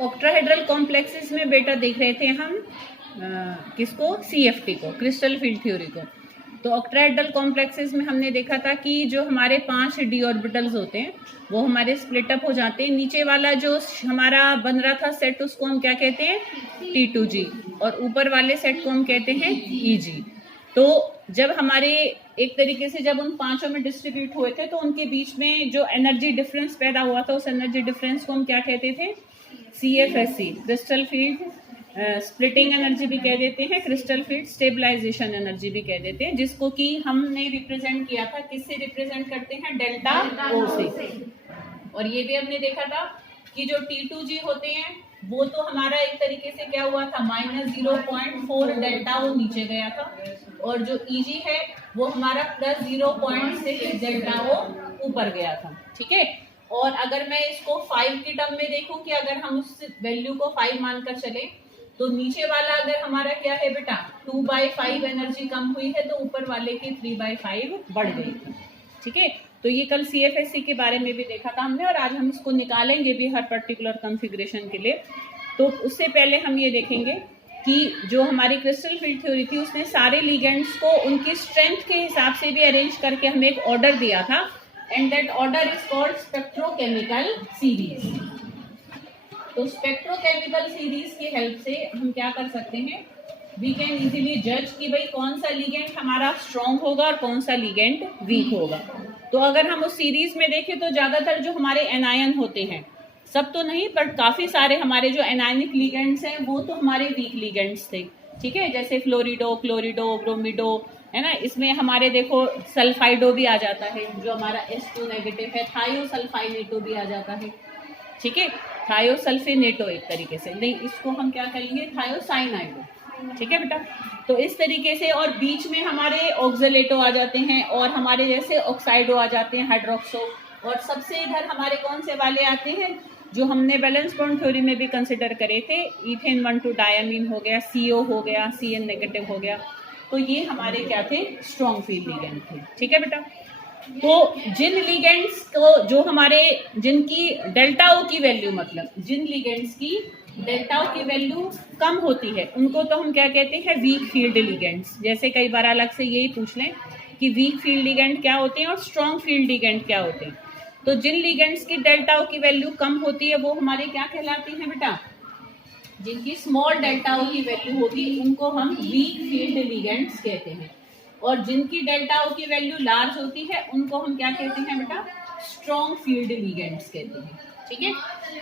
ऑक्ट्राहेड्रल complexes में बेटा देख रहे थे हम किसको, CFT को, क्रिस्टल फील्ड थ्योरी को। तो ऑक्ट्राहेड्रल कॉम्प्लेक्सेस में हमने देखा था कि जो हमारे 5 d ऑर्बिटल्स होते हैं वो हमारे स्प्लिट अप हो जाते हैं। नीचे वाला जो हमारा बन रहा था सेट उसको हम क्या कहते हैं, T2G, और ऊपर वाले सेट को हम कहते हैं EG। तो जब हमारे एक तरीके से जब उन पांचों में डिस्ट्रीब्यूट हुए थे तो उनके बीच में जो एनर्जी डिफरेंस पैदा हुआ था उस एनर्जी डिफरेंस को हम क्या कहते थे, CFSC, crystal field splitting energy भी कह देते हैं, क्रिस्टल फील्ड स्टेबलाइजेशन एनर्जी भी कह देते हैं, जिसको कि हमने रिप्रेजेंट किया था, किससे रिप्रेजेंट करते हैं, डेल्टा O से। और ये भी हमने देखा था कि जो T2G होते हैं वो तो हमारा एक तरीके से क्या हुआ था, -0.4 डेल्टा O नीचे गया था, और जो EG है वो हमारा +0.6 डेल्टा O ऊपर गया था। ठीक है, और अगर मैं इसको 5 की टर्म में देखूं कि अगर हम उस वैल्यू को 5 मानकर चले तो नीचे वाला अगर हमारा क्या है बेटा, 2/5 एनर्जी कम हुई है तो ऊपर वाले की 3/5 बढ़ गई। ठीक है, तो ये कल CFSC के बारे में भी देखा था हमने, और आज हम इसको निकालेंगे भी हर पर्टिकुलर कॉन्फ़िगरेशन के लिए। तो उससे पहले हम ये देखेंगे कि जो हमारी क्रिस्टल फील्ड थ्योरी थी उसने सारे लिगेंड्स को उनकी स्ट्रेंथ के हिसाब से भी अरेंज करके हमें एक ऑर्डर दिया था, and that order is called spectrochemical series. तो स्पेक्ट्रोकेमिकल सीरीज की हेल्प से हम क्या कर सकते हैं, वी कैन इजीली जज कि भाई कौन सा लिगेंड हमारा स्ट्रॉन्ग होगा और कौन सा लिगेंड वीक होगा। तो अगर हम उस सीरीज में देखें तो ज्यादातर जो हमारे एनायन होते हैं, सब तो नहीं बट काफी सारे हमारे जो एनायनिक लिगेंड्स हैं वो तो हमारे वीक लिगेंड्स थे। ठीक है, जैसे फ्लोरिडो, क्लोरिडो, ब्रोमिडो, है ना, इसमें हमारे देखो सल्फाइडो भी आ जाता है जो हमारा H2 नेगेटिव है, थायोसल्फाइनेटो भी आ जाता है। ठीक है, थायोसल्फेनेटो एक तरीके से, नहीं इसको हम क्या कहेंगे, थायोसाइनाइडो। ठीक है बेटा, तो इस तरीके से, और बीच में हमारे ऑक्जेलेटो आ जाते हैं, और हमारे जैसे ऑक्साइडो आ जाते हैं, हाइड्रोक्सो, और सबसे इधर हमारे कौन से वाले आते हैं जो हमने बैलेंस बॉन्ड थ्योरी में भी कंसिडर करे थे, इथेन 1,2 डायमीन हो गया, CO हो गया, CN नेगेटिव हो गया। तो ये हमारे क्या थे, स्ट्रॉन्ग फील्ड लिगेंड थे। ठीक है बेटा, तो जिन लिगेंड्स को जो हमारे जिनकी डेल्टा O की वैल्यू, मतलब जिन लिगेंड्स की डेल्टा O की वैल्यू कम होती है उनको तो हम क्या कहते हैं, वीक फील्ड लिगेंड्स। जैसे कई बार अलग से यही पूछ लें कि वीक फील्ड लिगेंड क्या होते हैं और स्ट्रॉन्ग फील्ड लिगेंड क्या होते हैं। तो जिन लिगेंड्स की डेल्टा O की वैल्यू कम होती है वो हमारे क्या कहलाती हैं बेटा, जिनकी स्मॉल डेल्टा O की वैल्यू होगी उनको हम वीक फील्ड लिगेंड्स कहते हैं, और जिनकी डेल्टा O की वैल्यू लार्ज होती है उनको हम क्या कहते हैं बेटा, स्ट्रॉन्ग फील्ड लिगेंड्स कहते हैं। ठीक है,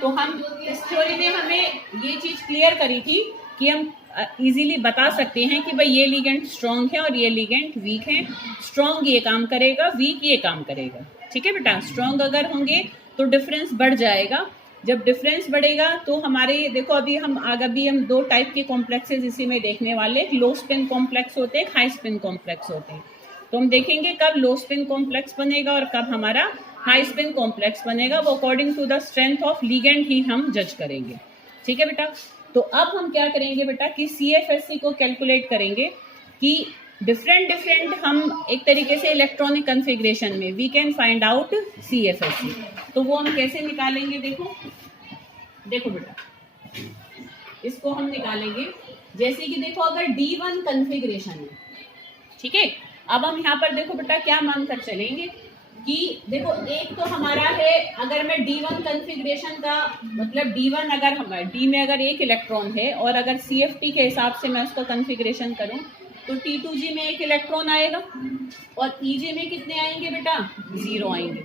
तो हम इस थ्योरी ने हमें ये चीज क्लियर करी थी कि हम इजीली बता सकते हैं कि भाई ये लिगेंड स्ट्रॉन्ग है और ये लिगेंड वीक है। स्ट्रॉन्ग ये काम करेगा, वीक ये काम करेगा। ठीक है बेटा, स्ट्रॉन्ग अगर होंगे तो डिफरेंस बढ़ जाएगा, जब डिफरेंस बढ़ेगा तो हमारे देखो अभी हम आगे भी हम 2 टाइप के कॉम्प्लेक्सेस इसी में देखने वाले, एक लो स्पिन कॉम्प्लेक्स होते हैं, एक हाई स्पिन कॉम्प्लेक्स होते हैं। तो हम देखेंगे कब लो स्पिन कॉम्प्लेक्स बनेगा और कब हमारा हाई स्पिन कॉम्प्लेक्स बनेगा, वो according to the strength of ligand ही हम जज करेंगे। ठीक है बेटा, तो अब हम क्या करेंगे बेटा कि CFSC को कैलकुलेट करेंगे कि डिफरेंट हम एक तरीके से इलेक्ट्रॉनिक कन्फिग्रेशन में we can find out CFSC। तो वो हम कैसे निकालेंगे, देखो बेटा, इसको हम निकालेंगे जैसे कि देखो अगर D1 कन्फिग्रेशन है, ठीक है, अब हम यहाँ पर देखो बेटा क्या मानकर चलेंगे कि देखो एक तो हमारा है, अगर मैं D1 कन्फिग्रेशन का मतलब D1 अगर हमारे D में अगर एक इलेक्ट्रॉन है और अगर CFT के हिसाब से मैं उसका कन्फिग्रेशन करूं तो T2G में एक इलेक्ट्रॉन आएगा और EG में कितने आएंगे बेटा, 0 आएंगे।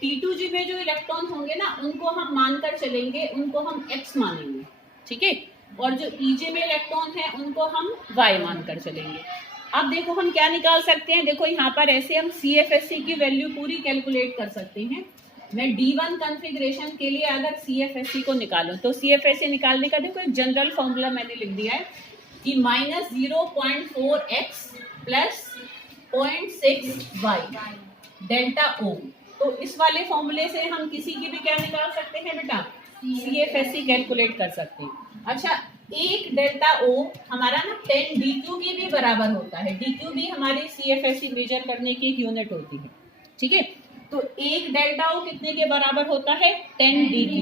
T2G में जो इलेक्ट्रॉन होंगे ना उनको हम मानकर चलेंगे, उनको हम X मानेंगे। ठीक है, और जो EG में इलेक्ट्रॉन है उनको हम Y मानकर चलेंगे। अब देखो हम क्या निकाल सकते हैं, देखो यहाँ पर ऐसे हम CFSC की वैल्यू पूरी कैलकुलेट कर सकते हैं। मैं D1 कन्फिग्रेशन के लिए अगर CFSC को निकालूं तो CFSC निकालने का देखो एक जनरल फॉर्मूला मैंने लिख दिया है कि -0.4x plus 0.6y delta O। तो इस वाले फॉर्मूले से हम किसी की भी क्या निकाल सकते हैं बेटा, CFSC कैलकुलेट कर सकते हैं। अच्छा, एक डेल्टा O हमारा ना 10 DQ की भी बराबर होता है। DQ भी हमारी CFSC मेजर करने की एक यूनिट होती है। ठीक है, तो एक डेल्टा O कितने के बराबर होता है, 10 DQ।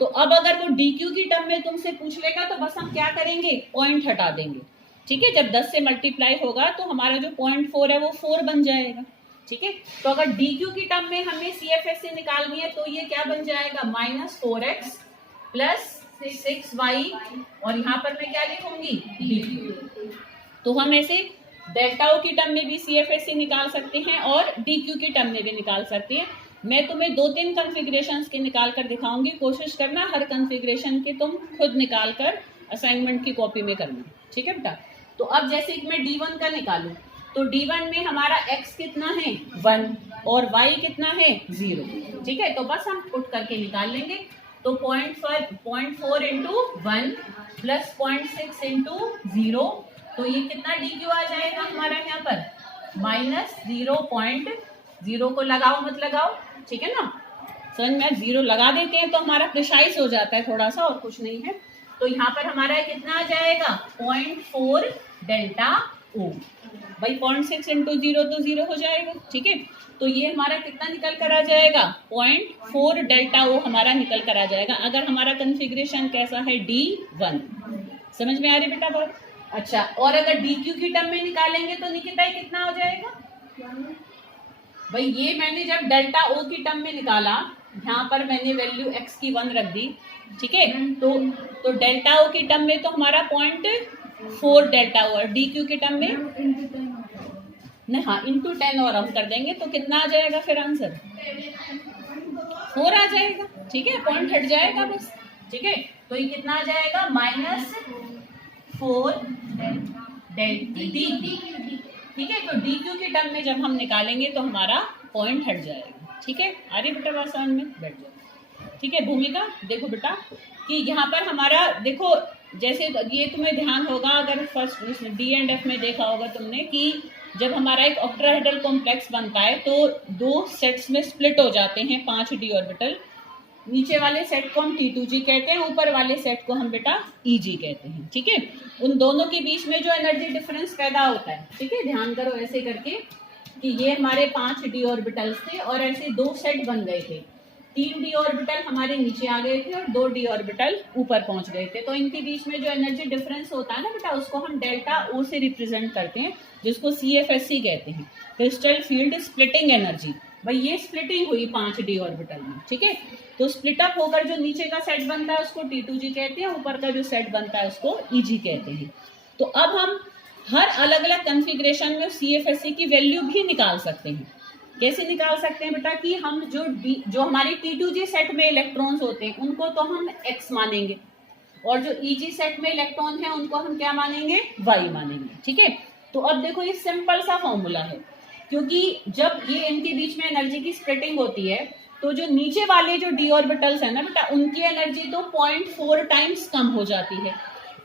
तो अब अगर वो डी क्यू की टर्म में तुमसे पूछ लेगा तो बस हम क्या करेंगे, पॉइंट हटा देंगे। ठीक है, जब 10 से मल्टीप्लाई होगा तो हमारा जो 0.4 है वो 4 बन जाएगा। ठीक है, तो अगर डी क्यू की टर्म में हमें CFSE निकालनी है तो ये क्या बन जाएगा, -4x प्लस 6y, और यहाँ पर मैं क्या लिखूंगी, डी क्यू। तो हम ऐसे डेल्टा ओ की टर्म में भी CFSE निकाल सकते हैं और डी क्यू की टर्म में भी निकाल सकते हैं। मैं तुम्हें 2-3 कॉन्फ़िगरेशंस के निकाल कर दिखाऊंगी, कोशिश करना हर कॉन्फ़िगरेशन के तुम खुद निकाल कर असाइनमेंट की कॉपी में करना। ठीक है बेटा, तो अब जैसे कि मैं D1 का निकालूं तो D1 में हमारा x कितना है 1 और y कितना है 0। ठीक है, तो बस हम पुट करके निकाल लेंगे। तो 0.4 इंटू 1 प्लस 0.6 इंटू 0, तो ये कितना DQ आ जाएगा हमारा यहाँ पर, -0.0 को लगाओ मत लगाओ। ठीक है ना, समझ में 0 लगा देते हैं तो हमारा प्रिसाइज हो जाता है थोड़ा सा, और कुछ नहीं है। तो यहाँ पर हमारा कितना आ जाएगा 0.4 डेल्टा ओ, भाई 0.6 इंटू 0 तो 0 हो जाएगा। ठीक है, तो ये हमारा कितना निकल कर आ जाएगा, 0.4 डेल्टा ओ हमारा निकल कर आ जाएगा, अगर हमारा कॉन्फ़िगरेशन कैसा है D1। समझ में आ रही बेटा बात? अच्छा, और अगर DQ की टर्म में निकालेंगे तो निकिता कितना हो जाएगा, भाई ये मैंने जब डेल्टा ओ की टर्म में निकाला, यहाँ पर मैंने वैल्यू x की 1 रख दी। ठीक है, तो डेल्टा ओ की टर्म में तो हमारा 0.4 डेल्टा ओ, और डी क्यू की टर्म में नहीं, हाँ इंटू 10 और हम कर देंगे तो कितना आ जाएगा फिर आंसर, 4 आ जाएगा। ठीक है, पॉइंट हट जाएगा बस। ठीक है, तो ये कितना आ जाएगा, -4 डी। ठीक है, तो डी क्यू की टर्म में जब हम निकालेंगे तो हमारा पॉइंट हट जाएगा। ठीक है, आ रही बेटा बात समझ में, बैठ जाओ। ठीक है, भूमिका देखो बेटा कि यहाँ पर हमारा देखो, जैसे ये तुम्हें ध्यान होगा, अगर फर्स्ट डी एंड एफ में देखा होगा तुमने कि जब हमारा एक ऑक्टाहेड्रल कॉम्प्लेक्स बनता है तो 2 सेट्स में स्प्लिट हो जाते हैं 5 डी ऑर्बिटल। नीचे वाले सेट को हम T2G कहते हैं, ऊपर वाले सेट को हम बेटा EG कहते हैं। ठीक है, उन दोनों के बीच में जो एनर्जी डिफरेंस पैदा होता है, ठीक है, ध्यान करो ऐसे करके कि ये हमारे 5 डी ऑर्बिटल्स थे और ऐसे 2 सेट बन गए थे। 3 डी ऑर्बिटल हमारे नीचे आ गए थे और 2 डी ऑर्बिटल ऊपर पहुंच गए थे। तो इनके बीच में जो एनर्जी डिफरेंस होता है ना बेटा, उसको हम डेल्टा ओ से रिप्रेजेंट करते हैं, जिसको CFSE कहते हैं, क्रिस्टल फील्ड स्प्लिटिंग एनर्जी। भाई ये स्प्लिटिंग हुई 5 डी ऑर्बिटल में। ठीक है, तो स्प्लिट अप होकर जो नीचे का सेट बनता है उसको T2G कहते हैं, ऊपर का जो सेट बनता है उसको EG कहते हैं। तो अब हम हर अलग अलग कॉन्फ़िगरेशन में CFSE की वैल्यू भी निकाल सकते हैं। कैसे निकाल सकते हैं बेटा कि हम जो हमारे T2G सेट में इलेक्ट्रॉन्स होते हैं उनको तो हम x मानेंगे, और जो EG सेट में इलेक्ट्रॉन है उनको हम क्या मानेंगे, y मानेंगे। ठीक है, तो अब देखो ये सिंपल सा फॉर्मूला है, क्योंकि जब ये इनके बीच में एनर्जी की स्प्लिटिंग होती है तो जो नीचे वाले जो डी ऑर्बिटल्स है ना बेटा, उनकी एनर्जी तो 0.4 टाइम्स कम हो जाती है,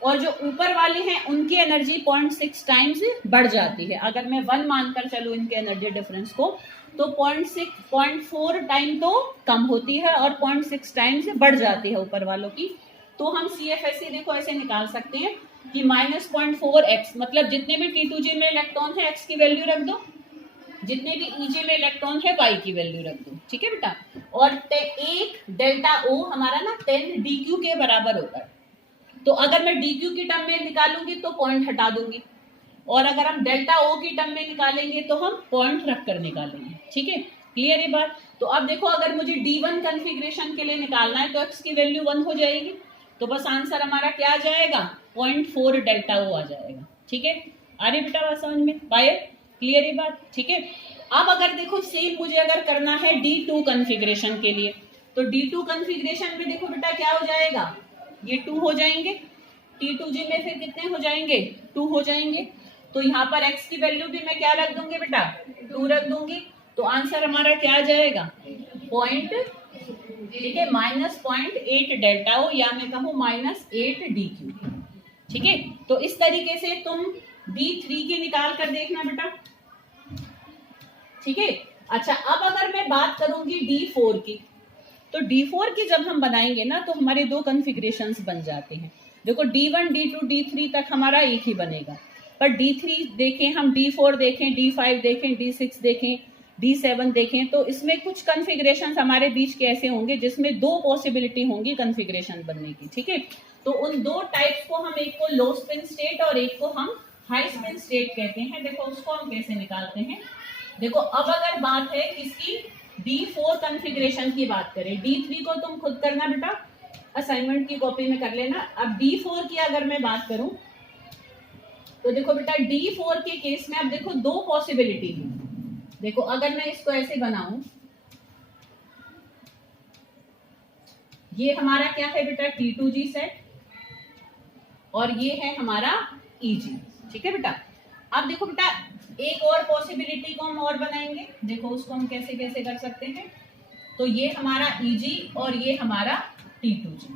और जो ऊपर वाले हैं उनकी एनर्जी 0.6 टाइम्स बढ़ जाती है। अगर मैं 1 मानकर चलूं इनके एनर्जी डिफरेंस को, तो 0.4 टाइम तो कम होती है और 0.6 टाइम्स बढ़ जाती है ऊपर वालों की। तो हम CFSE देखो ऐसे निकाल सकते हैं कि -0.4x, मतलब जितने भी T2G में इलेक्ट्रॉन है x की वैल्यू रख दो, जितने भी EG में इलेक्ट्रॉन है y की वैल्यू रख दो। ठीक है बेटा, और एक डेल्टा O हमारा ना 10 DQ के बराबर होता है। तो अगर मैं DQ की टर्म में निकालूंगी तो पॉइंट हटा दूंगी, और अगर हम डेल्टा O की टर्म में निकालेंगे तो हम पॉइंट रख कर निकालेंगे। ठीक है, क्लियर है बात? तो अब देखो, अगर मुझे D1 कॉन्फ़िगरेशन के लिए निकालना है तो x की वैल्यू 1 हो जाएगी, तो बस आंसर हमारा क्या आ जाएगा, 0.4 डेल्टा O आ जाएगा। ठीक है, आ रही बेटा बात समझ में, बाय क्लियर है बात? ठीक है, अब अगर देखो सेम मुझे अगर करना है D2 कॉन्फ़िगरेशन के लिए, तो D2 कॉन्फ़िगरेशन में देखो बेटा क्या हो जाएगा, ये 2 हो जाएंगे, T2G में फिर कितने हो जाएंगे, 2 हो जाएंगे। तो यहाँ पर x की वैल्यू भी मैं क्या रख दूंगी बेटा, 2 रख दूंगी, तो आंसर हमारा क्या आ जाएगा, ठीक है, -0.8 डेल्टा O, या मैं कहूँ -8 DQ। ठीक है, तो इस तरीके से तुम D3 की निकाल कर देखना बेटा। ठीक है, अच्छा, अब अगर मैं बात करूंगी D4 की, तो D4 की जब हम बनाएंगे ना तो हमारे 2 कॉन्फ़िगरेशंस बन जाते हैं। देखो D1, D2, D3 तक हमारा एक ही बनेगा, पर D3 देखें, हम D4 देखें, D5 देखें, D6 देखें, D7 देखें तो इसमें कुछ कन्फिग्रेशन हमारे बीच के ऐसे होंगे जिसमें दो पॉसिबिलिटी होंगी कन्फिग्रेशन बनने की, ठीक है। तो उन दो टाइप्स को हम, एक को लो स्पिन स्टेट और एक को हम हाई स्पिन स्टेट कहते हैं। देखो उसको हम कैसे निकालते हैं। देखो अब अगर बात है किसकी, D4 कन्फिग्रेशन की बात करें, D3 को तुम खुद करना बेटा, असाइनमेंट की कॉपी में कर लेना। अब D4 की अगर मैं बात करूं तो देखो बेटा D4 के केस में अब देखो दो पॉसिबिलिटी है। देखो अगर मैं इसको ऐसे बनाऊं, ये हमारा क्या है बेटा T2G सेट और ये है हमारा EG, ठीक है बेटा। अब देखो बेटा एक और पॉसिबिलिटी को हम और बनाएंगे, देखो उसको हम कैसे कैसे कर सकते हैं। तो ये हमारा EG और ये हमारा T2G।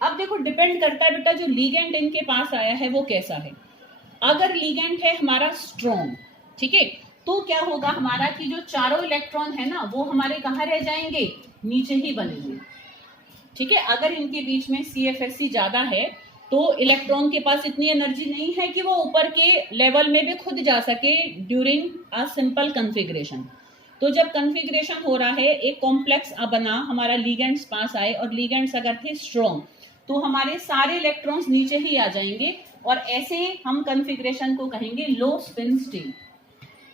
अब देखो डिपेंड करता है बेटा जो लीगेंड इनके पास आया है वो कैसा है। अगर लीगेंड है हमारा स्ट्रॉन्ग, ठीक है, तो क्या होगा हमारा कि जो चारों इलेक्ट्रॉन है ना वो हमारे कहाँ रह जाएंगे, नीचे ही बनेंगे, ठीक है। अगर इनके बीच में CFSC ज्यादा है तो इलेक्ट्रॉन के पास इतनी एनर्जी नहीं है कि वो ऊपर के लेवल में भी खुद जा सके ड्यूरिंग अ सिंपल कन्फिग्रेशन। तो जब कन्फिग्रेशन हो रहा है, एक कॉम्प्लेक्स बना, हमारा लीगेंड्स पास आए और लीगेंड्स अगर थे स्ट्रॉन्ग तो हमारे सारे इलेक्ट्रॉन्स नीचे ही आ जाएंगे और ऐसे हम कन्फिग्रेशन को कहेंगे लो स्पिन स्टेट।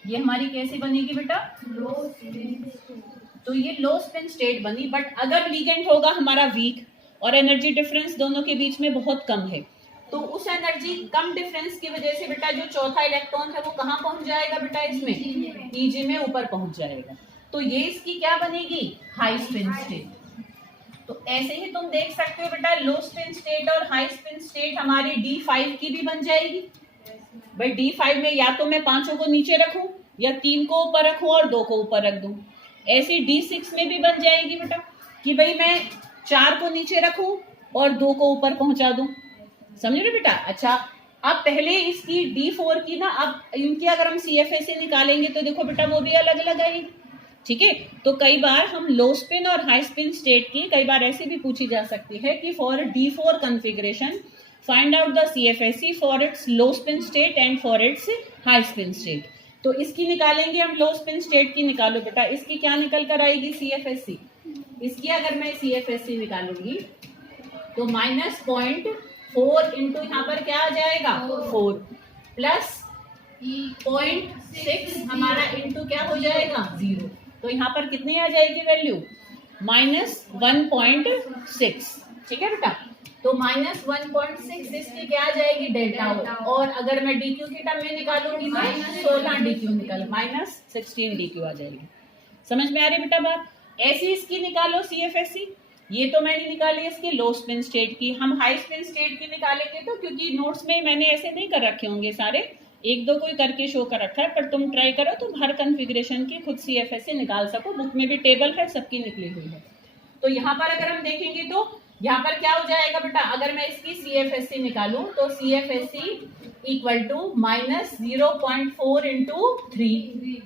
ये हमारी कैसी बनेगी बेटा, लो स्पिन स्टेट। तो ये लो स्पिन स्टेट बनी। बट अगर लीगेंड होगा हमारा वीक और एनर्जी डिफरेंस दोनों के बीच में बहुत कम है, तो उस एनर्जी कम डिफरेंस की वजह से बेटा जो चौथा इलेक्ट्रॉन है वो कहाँ पहुंच जाएगा बेटा, इसमें EG में ऊपर पहुंच जाएगा। तो ये इसकी क्या बनेगी, हाई स्पिन स्टेट। तो ऐसे ही तुम देख सकते हो बेटा लो स्पिन स्टेट और हाई स्पिन स्टेट हमारी D5 की भी बन जाएगी। भाई D5 में या तो मैं पांचों को नीचे रखूं या 3 को ऊपर रखूं और 2 को ऊपर रख दूं। ऐसे D6 में भी बन जाएगी बेटा कि भाई मैं 4 को नीचे रखूं और 2 को ऊपर पहुंचा दूं। समझ रहे बेटा। अच्छा अब पहले इसकी D4 की ना, अब इनकी अगर हम CFSC निकालेंगे तो देखो बेटा वो भी अलग अलग आएगी, ठीक है। तो कई बार हम लो स्पिन और हाई स्पिन स्टेट की कई बार ऐसे भी पूछी जा सकती है कि for D4 configuration find out the CFSC for its low spin state and for its high spin state. तो इसकी निकालेंगे हम, लो स्पिन स्टेट की निकालो बेटा, इसकी क्या निकल कर आएगी CFSC। इसकी अगर मैं CFSC निकालूंगी तो -0.4 इंटू यहाँ पर क्या आ जाएगा 4 प्लस 0.6 हमारा इंटू क्या हो जाएगा 0। तो यहाँ पर कितनी आ जाएगी वैल्यू, -1.6, ठीक है बेटा। तो -1.6 इसकी क्या आ जाएगी डेल्टा और अगर मैं DQ की टर्म में निकालूंगी तो 16 DQ निकल -16 DQ आ जाएगी। समझ में आ रही बेटा बात। ऐसी इसकी निकालो CFSC। ये तो मैंने निकाली इसकी लो स्पिन स्टेट की। हम हाई स्पिन स्टेट की निकालेंगे तो क्योंकि नोट्स में मैंने ऐसे नहीं कर रखे होंगे सारे, एक दो कोई करके शो कर रखा है, पर तुम ट्राई करो तुम हर कन्फिग्रेशन की खुद CFSC निकाल सको। बुक में भी टेबल है, सबकी निकली हुई है। तो यहाँ पर अगर हम देखेंगे तो यहाँ पर क्या हो जाएगा बेटा, अगर मैं इसकी CFSC निकालूं तो CFSC इक्वल टू -0.4 इंटू 3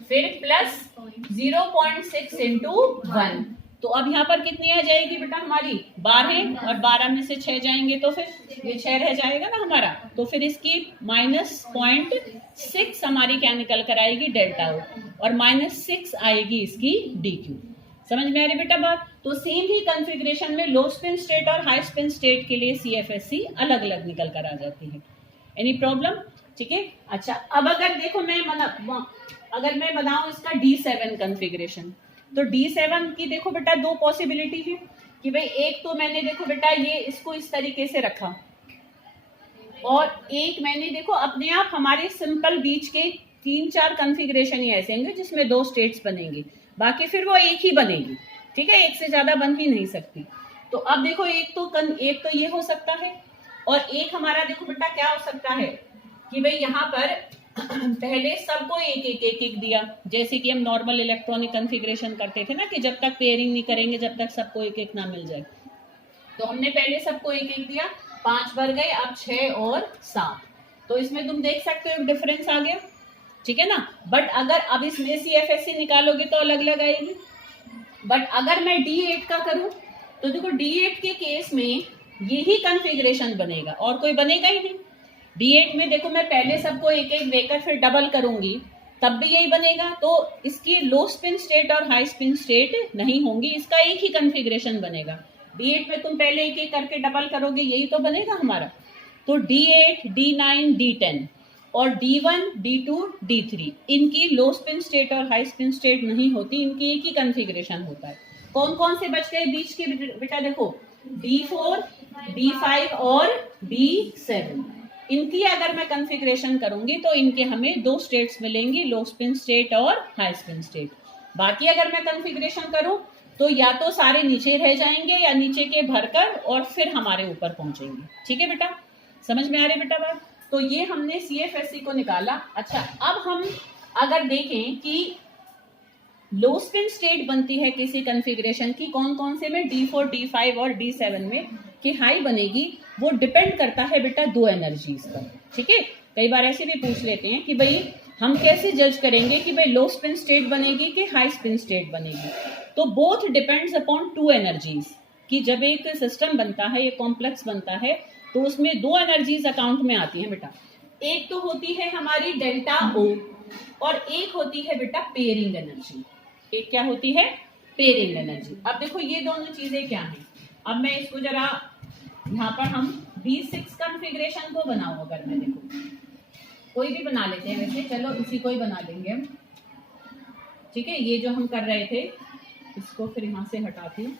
फिर प्लस 0.6 इंटू 1। तो अब यहाँ पर कितनी आ जाएगी बेटा हमारी 12 और 12 में से 6 जाएंगे तो फिर ये 6 रह जाएगा ना हमारा। तो फिर इसकी -0.6 हमारी क्या निकल कर आएगी डेल्टा और -6 आएगी इसकी DQ। समझ में आ रही बेटा बात। तो सेम ही कॉन्फ़िगरेशन में लो स्पिन स्टेट और हाई स्पिन स्टेट के लिए CFSC अलग अलग निकल कर आ जाती है। एनी प्रॉब्लम, ठीक है। अच्छा अब अगर देखो मैं बनाऊं इसका D7 कॉन्फ़िगरेशन, तो D7 की देखो बेटा दो पॉसिबिलिटी है कि भाई एक तो मैंने देखो बेटा ये इसको इस तरीके से रखा और एक मैंने देखो अपने आप हमारे सिंपल बीच के 3-4 कॉन्फ़िगरेशन ही ऐसे होंगे जिसमें 2 स्टेट्स बनेंगी, बाकी फिर वो एक ही बनेगी, ठीक है, एक से ज्यादा बन ही नहीं सकती। तो अब देखो एक तो ये हो सकता है और एक हमारा देखो बेटा क्या हो सकता है कि भाई यहाँ पर पहले सबको एक दिया, जैसे कि हम नॉर्मल इलेक्ट्रॉनिक कॉन्फ़िगरेशन करते थे ना कि जब तक पेयरिंग नहीं करेंगे जब तक सबको एक ना मिल जाए। तो हमने पहले सबको एक दिया, 5 बढ़ गए, अब 6 और 7। तो इसमें तुम देख सकते हो डिफरेंस आ गया, ठीक है ना। बट अगर अब इसमें CFSC निकालोगे तो अलग अलग आएगी। बट अगर मैं D8 का करूं तो देखो D8 के केस में यही कॉन्फ़िगरेशन बनेगा और कोई बनेगा ही नहीं। D8 में देखो मैं पहले सबको एक देकर फिर डबल करूंगी तब भी यही बनेगा। तो इसकी लो स्पिन स्टेट और हाई स्पिन स्टेट नहीं होंगी, इसका एक ही कॉन्फ़िगरेशन बनेगा। D8 में तुम पहले एक एक करके डबल करोगे, यही तो बनेगा हमारा। तो D8, D9, D10 और D1, D2, D3 इनकी लो स्पिन स्टेट और हाई स्पिन स्टेट नहीं होती, इनकी एक ही कॉन्फ़िगरेशन होता है। कौन कौन से बच गए बीच के बेटा? देखो D4, D5 और D7, इनकी अगर मैं कॉन्फ़िगरेशन करूंगी तो इनके हमें दो स्टेट्स मिलेंगी, लो स्पिन स्टेट और हाई स्पिन स्टेट। बाकी अगर मैं कॉन्फ़िगरेशन करूं तो या तो सारे नीचे रह जाएंगे या नीचे के भरकर और फिर हमारे ऊपर पहुंचेंगे। ठीक है बेटा, समझ में आ रही बेटा बात? तो ये हमने CFSE को निकाला। अच्छा, अब हम अगर देखें कि लो स्पिन स्टेट बनती है किसी कॉन्फ़िगरेशन की कौन कौन से में, D4, D5 और D7 में, कि हाई बनेगी, वो डिपेंड करता है बेटा दो एनर्जीज पर। ठीक है, कई बार ऐसे भी पूछ लेते हैं कि भाई हम कैसे जज करेंगे कि भाई लो स्पिन स्टेट बनेगी कि हाई स्पिन स्टेट बनेगी। तो both depends upon two energies, कि जब एक सिस्टम बनता है, एक कॉम्प्लेक्स बनता है, तो उसमें दो एनर्जीज अकाउंट में आती हैं बेटा। एक तो होती है हमारी डेल्टा O और एक होती है बेटा पेयरिंग एनर्जी। एक क्या होती है? Pairing energy. अब देखो ये दोनों चीजें क्या हैं। अब मैं इसको जरा यहाँ पर हम B6 कॉन्फ़िगरेशन को बनाऊं, अगर मैं देखो कोई भी बना लेते हैं, वैसे चलो इसी को ही बना देंगे हम। ठीक है, ये जो हम कर रहे थे इसको फिर यहाँ से हटाती हूँ।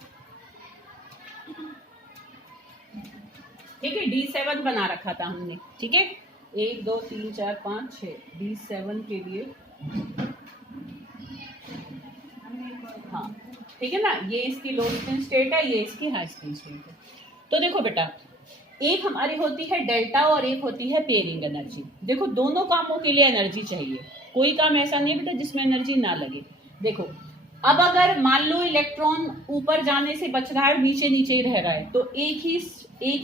ठीक है, D7 बना रखा था हमने। ठीक है, 1 2 3 4 5 6 D7 के लिए, हाँ ठीक है ना, ये इसकी लो स्पिन स्टेट है, ये इसकी हाई स्पिन स्टेट है। तो देखो बेटा, एक हमारी होती है डेल्टा और एक होती है पेयरिंग एनर्जी। देखो दोनों कामों के लिए एनर्जी चाहिए, कोई काम ऐसा नहीं बेटा जिसमें एनर्जी ना लगे। देखो अब अगर मान लो इलेक्ट्रॉन ऊपर जाने से बच रहा है, नीचे नीचे ही रह रहा है, तो एक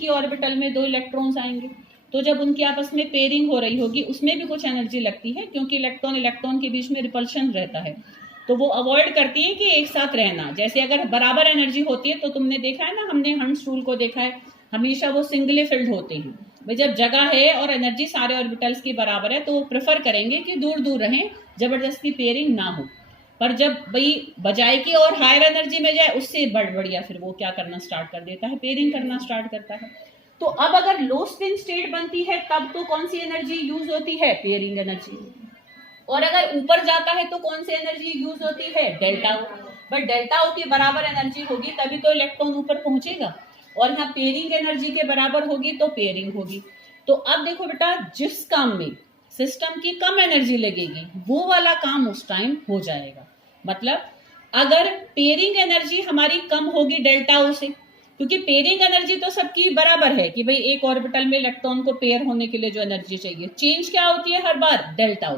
ही ऑर्बिटल में दो इलेक्ट्रॉन्स आएंगे। तो जब उनकी आपस में पेयरिंग हो रही होगी उसमें भी कुछ एनर्जी लगती है, क्योंकि इलेक्ट्रॉन इलेक्ट्रॉन के बीच में रिपल्शन रहता है, तो वो अवॉइड करती है कि एक साथ रहना। जैसे अगर बराबर एनर्जी होती है, तो तुमने देखा है ना, हमने हंस रूल को देखा है, हमेशा वो सिंगली फिल्ड होते हैं। भाई जब जगह है और एनर्जी सारे ऑर्बिटल्स की बराबर है, तो वो प्रेफर करेंगे कि दूर दूर रहें, जबरदस्ती पेयरिंग ना हो। पर जब भाई बजाय की और हायर एनर्जी में जाए, उससे बढ़िया फिर वो क्या करना स्टार्ट कर देता है, पेयरिंग करना स्टार्ट करता है। तो अब अगर लो स्पिन स्टेट बनती है तब तो कौन सी एनर्जी यूज होती है? Pairing energy. और अगर ऊपर जाता है तो कौन सी एनर्जी यूज होती है? Delta O. But delta O की बराबर एनर्जी होगी तभी तो इलेक्ट्रॉन ऊपर पहुंचेगा, और यहाँ पेयरिंग एनर्जी के बराबर होगी तो पेयरिंग होगी। तो अब देखो बेटा, जिस काम में सिस्टम की कम एनर्जी लगेगी वो वाला काम उस टाइम हो जाएगा। मतलब अगर पेयरिंग एनर्जी हमारी कम होगी डेल्टा ओ से, क्योंकि पेयरिंग एनर्जी तो सबकी बराबर है कि भाई एक ऑर्बिटल में इलेक्ट्रॉन को पेयर होने के लिए जो एनर्जी चाहिए, चेंज क्या होती है हर बार? Delta O.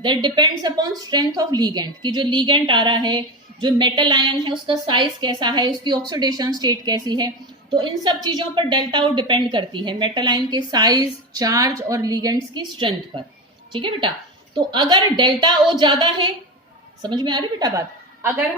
That depends upon strength of ligand, कि जो लीगेंट आ रहा है, जो मेटल आयन है, उसका साइज कैसा है, उसकी ऑक्सीडेशन स्टेट कैसी है, तो इन सब चीजों पर डेल्टा ओ डिपेंड करती है, मेटल आयन के साइज, चार्ज और लीगेंट्स की स्ट्रेंथ पर। ठीक है बेटा, तो अगर डेल्टा ओ ज्यादा है, समझ में आ रही बेटा बात? अगर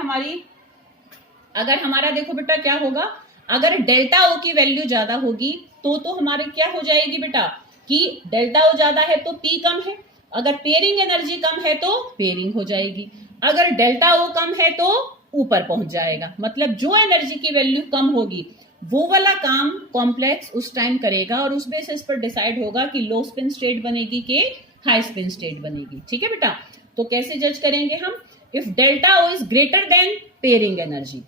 हमारा देखो बेटा क्या होगा, अगर डेल्टा ओ की वैल्यू ज्यादा होगी तो हमारे क्या हो जाएगी बेटा, कि डेल्टा ओ ज्यादा है तो पी कम है, अगर पेयरिंग एनर्जी कम है तो पेयरिंग हो जाएगी, अगर डेल्टा ओ कम है तो ऊपर पहुंच जाएगा। मतलब जो एनर्जी की वैल्यू कम होगी वो वाला काम कॉम्प्लेक्स उस टाइम करेगा, और उस बेसिस पर डिसाइड होगा कि लो स्पिन स्टेट बनेगी कि हाई स्पिन स्टेट बनेगी। ठीक है बेटा, तो कैसे जज करेंगे हम? If delta O is greater than pairing energy,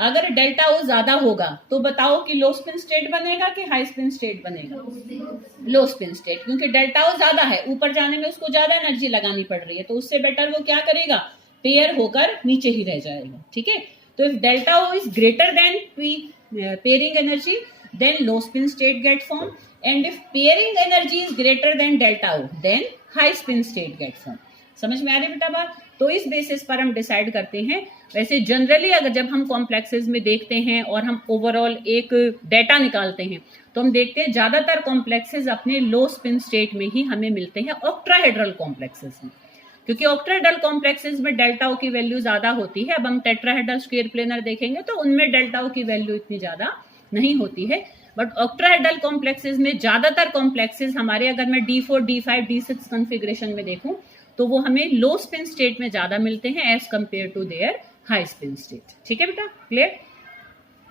अगर डेल्टा ओ ज्यादा होगा तो बताओ कि लो स्पिन स्टेट बनेगा कि हाई स्पिन स्टेट बनेगा? लो स्पिन स्टेट, क्योंकि डेल्टा ओ ज्यादा है, ऊपर जाने में उसको ज्यादा एनर्जी लगानी पड़ रही है, तो उससे बेटर वो क्या करेगा? पेयर होकर नीचे ही रह जाएगा। ठीक है, तो if delta O is greater than pairing energy, then low spin state get form, and if pairing energy is greater than delta O, then high spin state get form. समझ में आ रही बेटा बात? तो इस बेसिस पर हम डिसाइड करते हैं। वैसे जनरली अगर जब हम कॉम्प्लेक्सेस में देखते हैं और हम ओवरऑल एक डेटा निकालते हैं, तो हम देखते हैं ज्यादातर कॉम्प्लेक्सेस अपने लो स्पिन स्टेट में ही हमें मिलते हैं, ऑक्ट्राहेड्रल कॉम्प्लेक्सेस में, क्योंकि ऑक्ट्राहेड्रल कॉम्प्लेक्सेस में डेल्टा ओ की वैल्यू ज्यादा होती है। अब हम टेट्राहेड्रल स्क्वायर प्लेनर देखेंगे तो उनमें डेल्टा ओ की वैल्यू इतनी ज्यादा नहीं होती है, बट ऑक्ट्राहेड्रल कॉम्प्लेक्सेस में ज्यादातर कॉम्प्लेक्सेस हमारे, अगर मैं D4, D5, D6 कॉन्फ़िगरेशन में देखूं तो वो हमें लो स्पिन स्टेट में ज़्यादा मिलते हैं as compare to their high spin state. ठीक है बेटा, क्लियर।